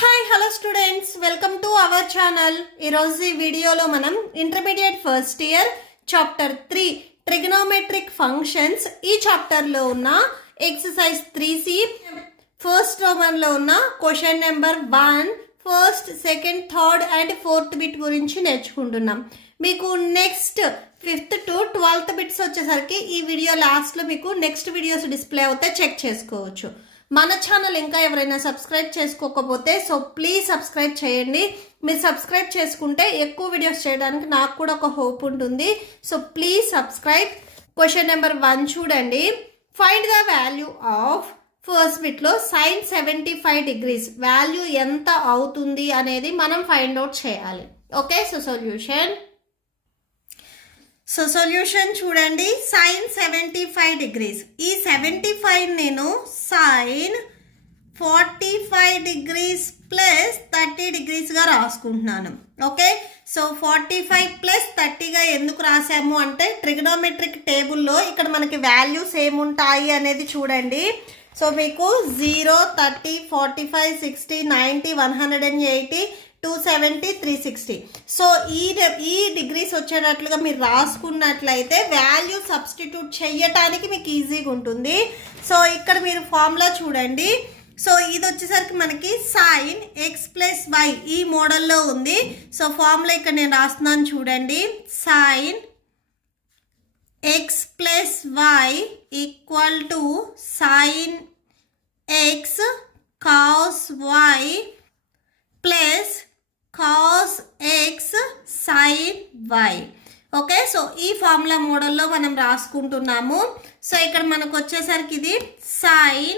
Hi hello students, welcome to our channel. ఈరోజు ఈ వీడియోలో మనం intermediate first year chapter 3 trigonometric functions ఈ చాప్టర్లో ఉన్న ఎక్సర్సైజ్ 3C ఫస్ట్ రోమన్లో ఉన్న question number 1 first, second, third and fourth bit గురించి నేర్చుకుంటున్నాం. మీకు next 5th to 12th bits వచ్చేసరికి ఈ వీడియో లాస్ట్లో మీకు నెక్స్ట్ వీడియోస్ డిస్ప్లే అవుతే చెక్ చేసుకోవచ్చు. మన ఛానల్ ఇంకా ఎవరైనా సబ్స్క్రైబ్ చేసుకోకపోతే సో ప్లీజ్ సబ్స్క్రైబ్ చేయండి. మీరు సబ్స్క్రైబ్ చేసుకుంటే ఎక్కువ వీడియోస్ చేయడానికి నాకు కూడా ఒక హోప్ ఉంటుంది. So please subscribe. Question number 1 చూడండి. Find the value of first బిట్లో sin 75 degrees వాల్యూ ఎంత అవుతుంది అనేది మనం ఫైండ్ అవుట్ చేయాలి. ఓకే, సో సొల్యూషన్ చూడండి. sin 75 degrees, ఈ 75 నేను sin 45 degrees ప్లస్ 30 degreesగా రాసుకుంటున్నాను. ఓకే, సో 45 ప్లస్ 30గా ఎందుకు రాసాము అంటే ట్రిగ్నోమెట్రిక్ టేబుల్లో ఇక్కడ మనకి వాల్యూస్ ఏముంటాయి అనేది చూడండి. సో మీకు 0, 30, 45, 60, 90, 180, 270, 360. సో ఈ డిగ్రీస్ వచ్చేటట్లుగా మీరు రాసుకున్నట్లయితే వాల్యూ సబ్స్టిట్యూట్ చేయటానికి మీకు ఈజీగా ఉంటుంది. సో ఇక్కడ మీరు ఫార్ములా చూడండి. సో ఇది వచ్చేసరికి మనకి sin x ప్లస్ y ఈ మోడల్లో ఉంది. సో ఫార్ములా ఇక్కడ నేను రాస్తున్నాను చూడండి. sin x plus y equal to sin x cos y plus cos x sin y. Okay, so ఈ ఫార్ములా మోడల్లో మనం రాసుకుంటున్నాము. సో ఇక్కడ మనకు వచ్చేసరికి ఇది sin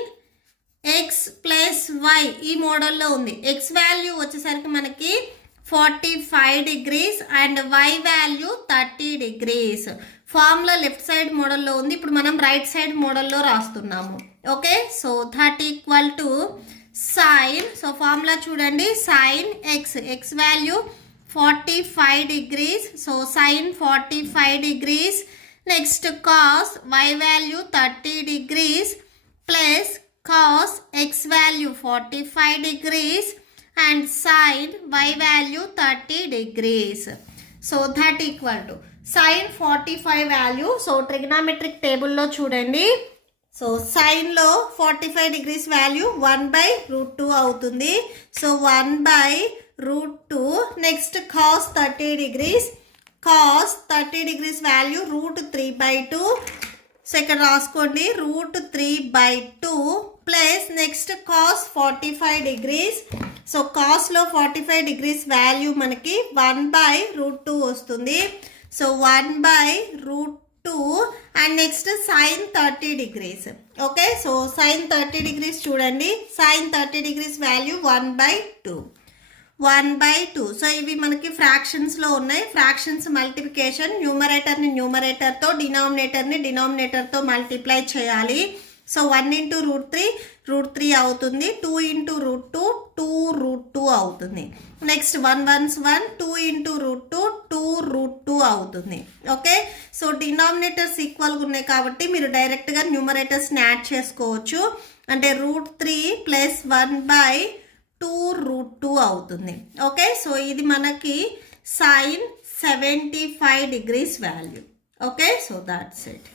x ప్లస్ y ఈ మోడల్లో ఉంది. x వాల్యూ వచ్చేసరికి మనకి 45 degrees and y value 30 degrees. Formula left side మోడల్లో ఉంది. ఇప్పుడు మనం రైట్ సైడ్ మోడల్లో రాస్తున్నాము. Okay, so that equal to sin, so formula చూడండి. sin x value 45 degrees, so sin 45 degrees. Next cos y value 30 degrees plus cos x value 45 degrees and sin y value 30 degrees. So that equal to sin 45 value. So trigonometric టేబుల్లో చూడండి. So సైన్లో 45 degrees value 1/√2 అవుతుంది. So 1/√2. Next cos 30 degrees, cos 30 degrees value √3/2. So ఇక్కడ రాసుకోండి √3/2 plus next cos 45 degrees. So కాస్లో 45 degrees value మనకి 1/√2 వస్తుంది. So 1/√2 and next sin 30 degrees. Okay, so sin 30 degrees చూడండి. sin 30 degrees value 1/2. So ఇవి మనకి ఫ్రాక్షన్స్లో ఉన్నాయి. ఫ్రాక్షన్స్ మల్టిప్లికేషన్, న్యూమరేటర్ని న్యూమరేటర్తో, డినామినేటర్ని డినామినేటర్తో మల్టిప్లై చేయాలి. సో 1 × √3 అవుతుంది. 2 × √2 2√2 అవుతుంది. నెక్స్ట్ 1 1s 1 2 × √2 2√2 అవుతుంది. ఓకే, సో డినామినేటర్స్ ఈక్వల్గా ఉన్నాయి కాబట్టి మీరు డైరెక్ట్గా న్యూమరేటర్స్ని యాడ్ చేసుకోవచ్చు. అంటే √3 ప్లస్ 1/2√2 అవుతుంది. ఓకే, సో ఇది మనకి sin 75 degrees value. Okay, so that's it.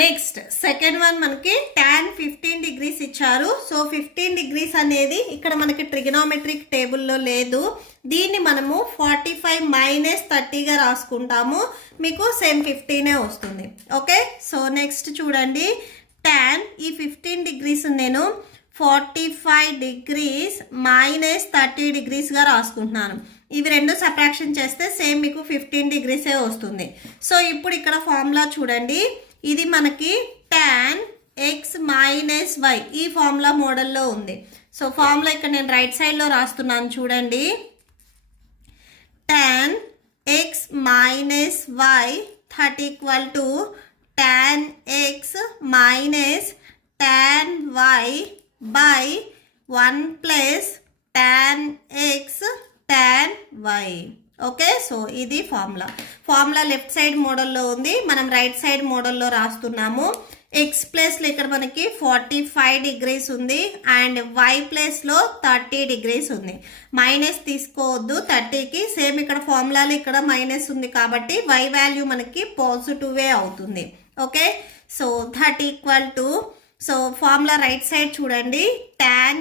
Next second one మనకి tan 15 degrees ఇచ్చారు. సో 15 degrees అనేది ఇక్కడ మనకి ట్రిగ్నోమెట్రిక్ టేబుల్లో లేదు. దీన్ని మనము 45 - 30గా రాసుకుంటాము. మీకు సేమ్ 15 వస్తుంది. ఓకే, సో నెక్స్ట్ చూడండి. tan ఈ 15 degrees నేను 45 degrees - 30 degreesగా రాసుకుంటున్నాను. ఇవి రెండు సబ్ట్రాక్షన్ చేస్తే సేమ్ మీకు 15 degrees వస్తుంది. సో ఇప్పుడు ఇక్కడ ఫార్ములా చూడండి. ఇది మనకి tan x - y ఈ ఫార్ములా మోడల్లో ఉంది. సో ఫార్ములా ఇక్కడ నేను రైట్ సైడ్లో రాస్తున్నాను చూడండి. tan x - y that equal to tan x minus tan y by 1 plus tan x tan y. Okay, so ఇది ఫార్ములా లెఫ్ట్ సైడ్ మోడల్లో ఉంది. మనం రైట్ సైడ్ మోడల్లో రాస్తున్నాము. ఎక్స్ ప్లేస్లో ఇక్కడ మనకి 45 డిగ్రీస్ ఉంది అండ్ వై ప్లేస్లో 30 డిగ్రీస్ ఉంది. మైనస్ తీసుకోవద్దు 30కి, సేమ్ ఇక్కడ ఫార్ములాలో ఇక్కడ మైనస్ ఉంది కాబట్టి వై వాల్యూ మనకి పాజిటివే అవుతుంది. Okay, so that equal to, so formula right side చూడండి, tan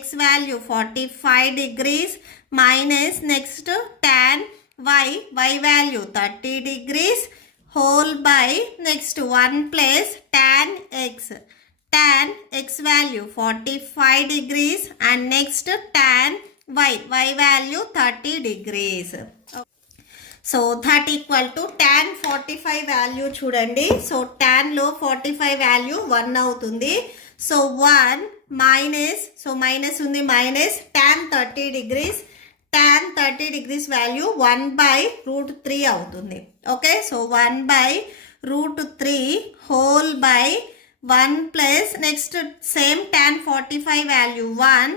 x value 45 degrees minus next tan y value 30 degrees whole by next 1 plus tan x value 45 degrees and next tan y value 30 degrees. So that equal to tan 45 value చూడండి. So tan లో 45 value 1 అవుతుంది. So 1 minus, so minus ఉంది, minus tan 30 degrees, tan 30 degrees value 1/√3 అవుతుంది. Okay, so 1/√3 whole by 1 plus next same tan 45 value 1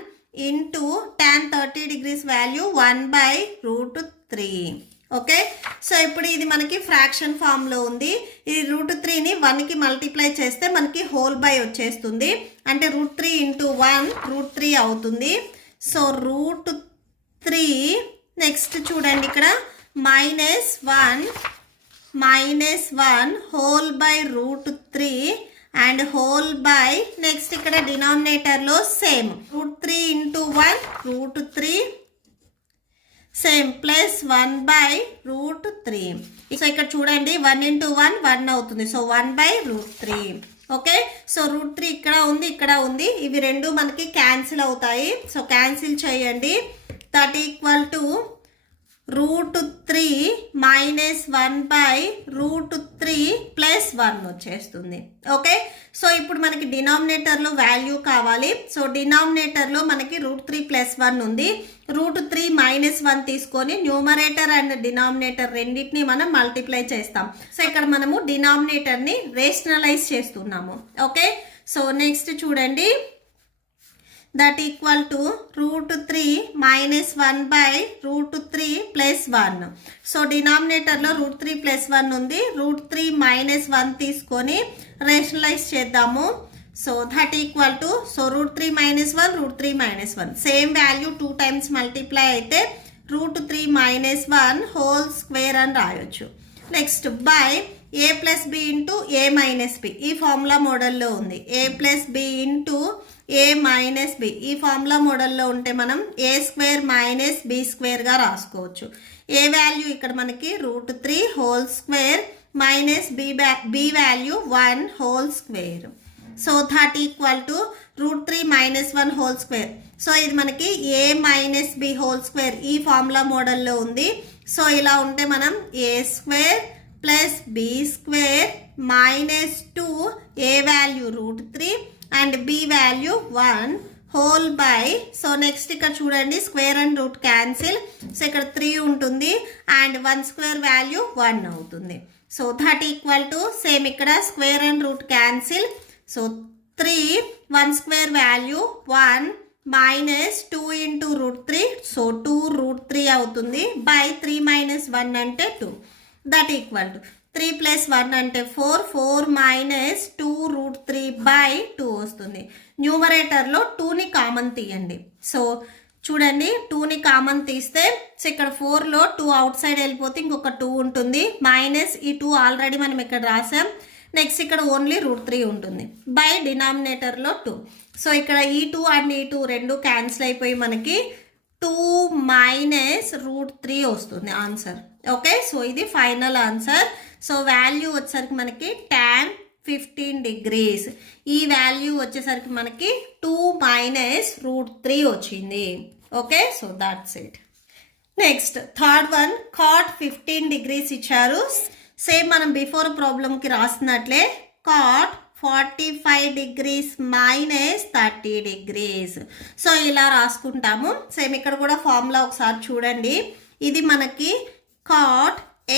into tan 30 degrees value 1/√3. Okay, so ఇప్పుడు ఇది మనకి fraction ఫామ్లో ఉంది. ఇది √3ని 1కి మల్టిప్లై చేస్తే మనకి హోల్ బై వచ్చేస్తుంది, అంటే √3 ఇంటూ 1 √3 అవుతుంది. సో √3 నెక్స్ట్ చూడండి ఇక్కడ -1 whole by √3 and whole by next ఇక్కడ డినామినేటర్లో same √3 into 1 √3 same plus 1/√3. So ఇక్కడ చూడండి 1 ఇంటూ 1 1 అవుతుంది, సో 1/√3. ఓకే, సో √3 ఇక్కడ ఉంది, ఇక్కడ ఉంది, ఇవి రెండు మనకి క్యాన్సిల్ అవుతాయి. సో క్యాన్సిల్ చేయండి. That equal to √3 minus 1/√3 plus 1 వచ్చేస్తుంది. ఓకే, సో ఇప్పుడు మనకి డినామినేటర్లో వాల్యూ కావాలి. సో డినామినేటర్లో మనకి √3 ప్లస్ 1 ఉంది. √3 మైనస్ 1 తీసుకొని న్యూమరేటర్ అండ్ డినామినేటర్ రెండింటిని మనం మల్టిప్లై చేస్తాం. సో ఇక్కడ మనము డినామినేటర్ని రేషనలైజ్ చేస్తున్నాము. ఓకే, సో నెక్స్ట్ చూడండి, that equal to √3 minus 1/√3 plus 1. So డినామినేటర్లో √3 ప్లస్ 1 ఉంది, √3 మైనస్ 1 తీసుకొని రేషనలైజ్ చేద్దాము. So that equal to, so √3 minus 1 √3 minus 1 same value 2 times multiply అయితే √3 మైనస్ 1 హోల్ స్క్వేర్ అని రాయొచ్చు. Next by a plus b into a minus B, ఈ formula మోడల్లో ఉంది. a plus b into a minus B, ఈ formula మోడల్లో ఉంటే మనం a స్క్వేర్ మైనస్ బి స్క్వేర్గా రాసుకోవచ్చు. a వాల్యూ ఇక్కడ మనకి √3 whole square minus B value 1 whole square. So that equal to √3 minus 1 whole square. So ఇది మనకి a minus B whole square ఈ ఫార్ములా మోడల్లో ఉంది. సో ఇలా ఉంటే మనం a square plus B square minus 2 a value √3 and B value 1 whole by, so next ఇక్కడ చూడండి square and root cancel, so ఇక్కడ 3 ఉంటుంది అండ్ 1 స్క్వేర్ వాల్యూ 1 అవుతుంది. So that equal to same ఇక్కడ square and root cancel, so 3 1 square value 1 minus 2 into √3, so 2√3 అవుతుంది by 3 minus 1 అంటే 2. That equal to 3 plus 1 అంటే 4 minus 2√3 by 2 వస్తుంది. న్యూమరేటర్లో 2ని కామన్ తీయండి. సో చూడండి 2ని కామన్ తీస్తే, సో ఇక్కడ 4లో 2 అవుట్ సైడ్ వెళ్ళిపోతే ఇంకొక 2 ఉంటుంది, మైనస్ ఈ 2 ఆల్రెడీ మనం ఇక్కడ రాసాం. నెక్స్ట్ ఇక్కడ ఓన్లీ √3 ఉంటుంది బై డినామినేటర్లో 2. సో ఇక్కడ ఈ 2 అండ్ ఈ 2 రెండు క్యాన్సిల్ అయిపోయి మనకి 2 మైనస్ √3 వస్తుంది ఆన్సర్. ఓకే, సో ఇది ఫైనల్ ఆన్సర్. సో వాల్యూ వచ్చేసరికి మనకి tan 15 డిగ్రీస్, ఈ వాల్యూ వచ్చేసరికి మనకి 2 మైనస్ √3 వచ్చింది. Okay, so that's it. Next third one cot 15 degrees ఇచ్చారు. సేమ్ మనం బిఫోర్ ప్రాబ్లంకి రాసినట్లే cot 45 degrees minus 30 degrees. So ఇలా రాసుకుంటాము. సేమ్ ఇక్కడ కూడా ఫార్ములా ఒకసారి చూడండి. ఇది మనకి cot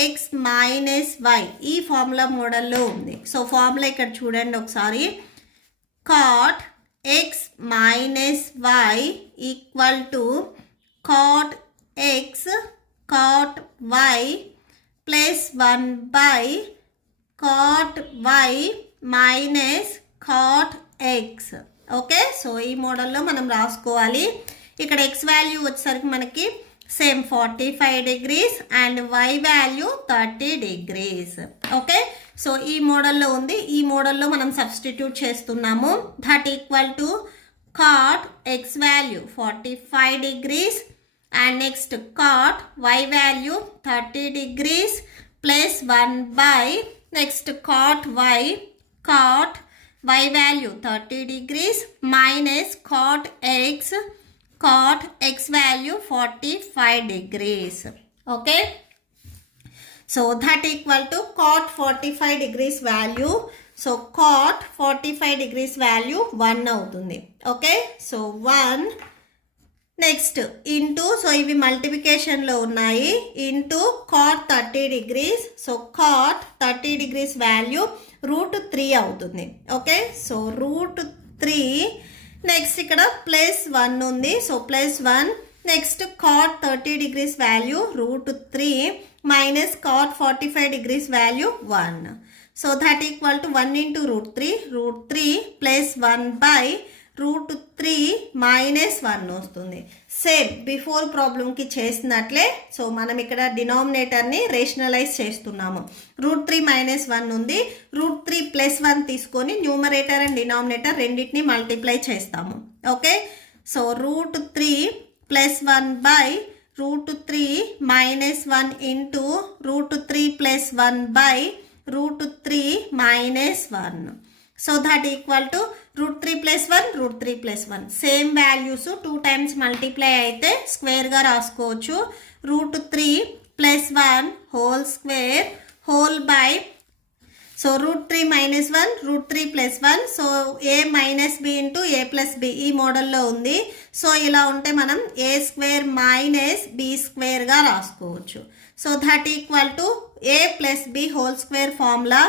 x మైనస్ y ఈ ఫార్ములా మోడల్లో ఉంది. సో ఫార్ములా ఇక్కడ చూడండి ఒకసారి, cot x minus y equal to cot x cot y plus 1 by cot y minus cot x. Okay, so ఈ మోడల్లో మనం రాసుకోవాలి. ఇక్కడ x వాల్యూ వచ్చేసరికి మనకి same 45 degrees and y value 30 degrees. Okay, so ఈ మోడల్లో ఉంది. ఈ మోడల్లో మనం సబ్స్టిట్యూట్ చేస్తున్నాము. That equal to cot x value 45 degrees and next cot y value 30 degrees plus 1 by next cot y value 30 degrees minus cot x value 45 degrees. Okay, so that equal to cot 45 degrees value. So cot 45 degrees value 1 అవుతుంది. Okay, so 1 next into, so ఇవి మల్టిప్లికేషన్లో ఉన్నాయి, into cot 30 degrees. So cot 30 degrees value √3 అవుతుంది. Okay, so √3 next ఇక్కడ +1 ఉంది. So +1 next cot 30 degrees value √3 minus cot 45 degrees value 1. So that equal to 1 into √3 plus 1 by √3 minus 1 వస్తుంది. Same before ప్రాబ్లంకి చేసినట్లే, so మనం ఇక్కడ డినామినేటర్ని రేషనలైజ్ చేస్తున్నాము. √3 minus 1 ఉంది, √3 ప్లస్ 1 తీసుకొని న్యూమరేటర్ అండ్ డినామినేటర్ రెండింటిని మల్టిప్లై చేస్తాము. Okay, so √3 plus 1 by √3 minus 1 into √3 plus 1 by √3 minus 1. So that equal to √3 plus 1 √3 plus 1 same values 2 times multiply అయితే స్క్వేర్గా రాసుకోవచ్చు. √3 plus 1 whole square whole by, so √3 minus 1 √3 plus 1. So a minus b into a plus b ఈ మోడల్లో ఉంది. So ఇలా ఉంటే మనం a square minus b స్క్వేర్గా రాసుకోవచ్చు. So that equal to a plus b whole square formula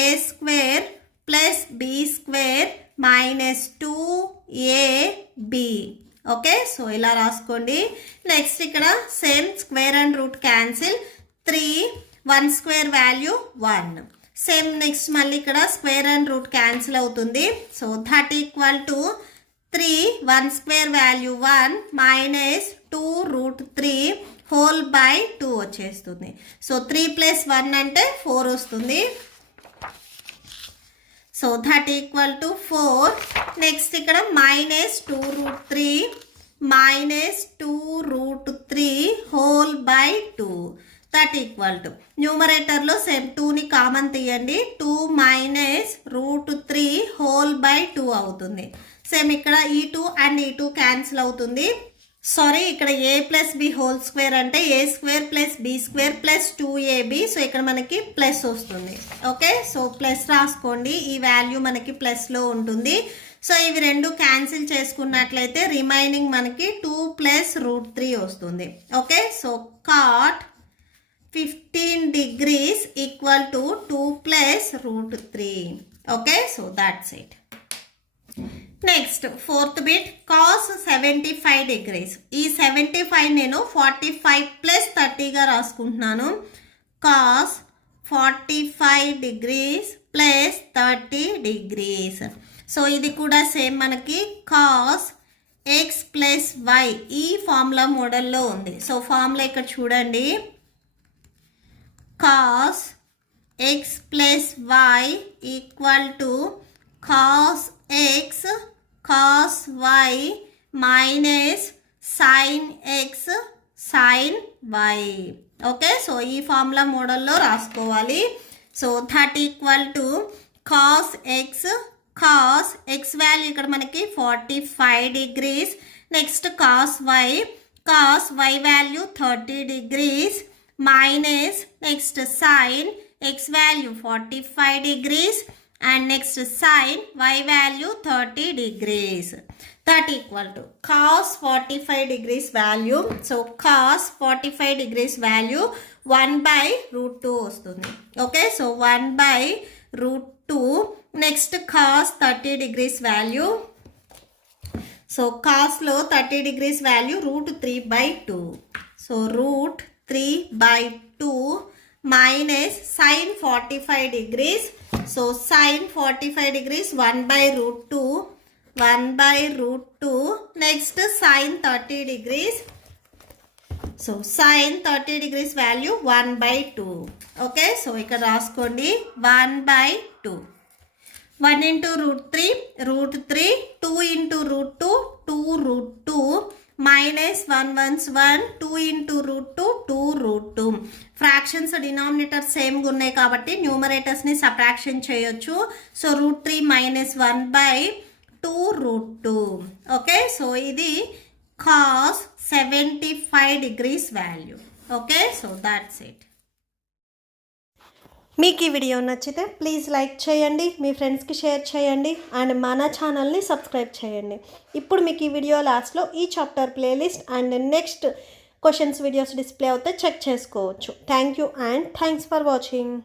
a square plus b square minus 2ab. Okay, so ఇలా రాసుకోండి. Next ఇక్కడ same square and root cancel, 3 1 square value 1. Same next మళ్ళీ ఇక్కడ square and root cancel అవుతుంది. So that equal to 3 1 square value 1 minus 2√3 whole by 2 వచ్చేస్తుంది. So 3 plus 1 అంటే 4 వస్తుంది. So that equal to 4. Next ఇక్కడ minus 2√3 minus 2√3 whole by 2 that equal to న్యూమరేటర్లో same 2ని common తీయండి, 2 మైనస్ √3 హోల్ బై 2 అవుతుంది. Same ఇక్కడ ఈ 2 అండ్ ఈ 2 క్యాన్సిల్ అవుతుంది. సారీ, ఇక్కడ a plus b whole square అంటే a square plus b square plus 2ab. So ఇక్కడ మనకి ప్లస్ వస్తుంది. ఓకే, సో ప్లస్ రాసుకోండి, ఈ వాల్యూ మనకి ప్లస్లో ఉంటుంది. సో ఇవి రెండు క్యాన్సిల్ చేసుకున్నట్లయితే రిమైనింగ్ మనకి 2 ప్లస్ √3 వస్తుంది. Okay, so cot 15 degrees equal to 2 plus √3. Okay, so that's it. Next fourth bit cos 75 degrees. ఈ 75 నేను 45 ప్లస్ 30గా రాసుకుంటున్నాను. Cos 45 degrees plus 30 degrees. So ఇది కూడా సేమ్ మనకి కాస్ x ప్లస్ y ఈ ఫార్ములా మోడల్లో ఉంది. సో ఫార్ములా ఇక్కడ చూడండి, cos x plus y equal to cos x cos y minus sin x sin y. Okay, so ఈ ఫార్ములా మోడల్లో రాసుకోవాలి. So that equal to cos x value ఇక్కడ మనకి 45 degrees. Next cos y value 30 degrees minus next sin x value 45 degrees and next sin y value 30 degrees. That equal to cos 45 degrees value. So cos 45 degrees value 1 by √2 వస్తుంది. Okay, so 1 by √2. Next cos 30 degrees value. So cos లో 30 degrees value √3 by 2. So √3 by 2 minus sine 45 degrees. So sine 45 degrees 1 by root 2. 1 by root 2. Next sine 30 degrees. So sine 30 degrees value 1 by 2. Okay, so ఇక్కడ రాసుకోండి 1 by 2. 1 into root 3, root 3, 2 into root 2, 2 root 2, minus 1 ones 1, 2 into root 2, 2 root 2. Fractions denominator సేమ్గా ఉన్నాయి కాబట్టి న్యూమరేటర్స్ని సబ్ట్రాక్షన్ చేయొచ్చు. So root 3 minus 1 by 2 root 2. Okay, so ఇది cos 75 degrees value. Okay, so that's it. మీకు ఈ వీడియో నచ్చితే ప్లీజ్ లైక్ చేయండి, మీ ఫ్రెండ్స్కి షేర్ చేయండి అండ్ మన ఛానల్ని సబ్స్క్రైబ్ చేయండి. ఇప్పుడు మీకు ఈ వీడియో లాస్ట్లో ఈ chapter playlist and next questions videos display అవుతే చెక్ చేసుకోవచ్చు. Thank you and thanks for watching.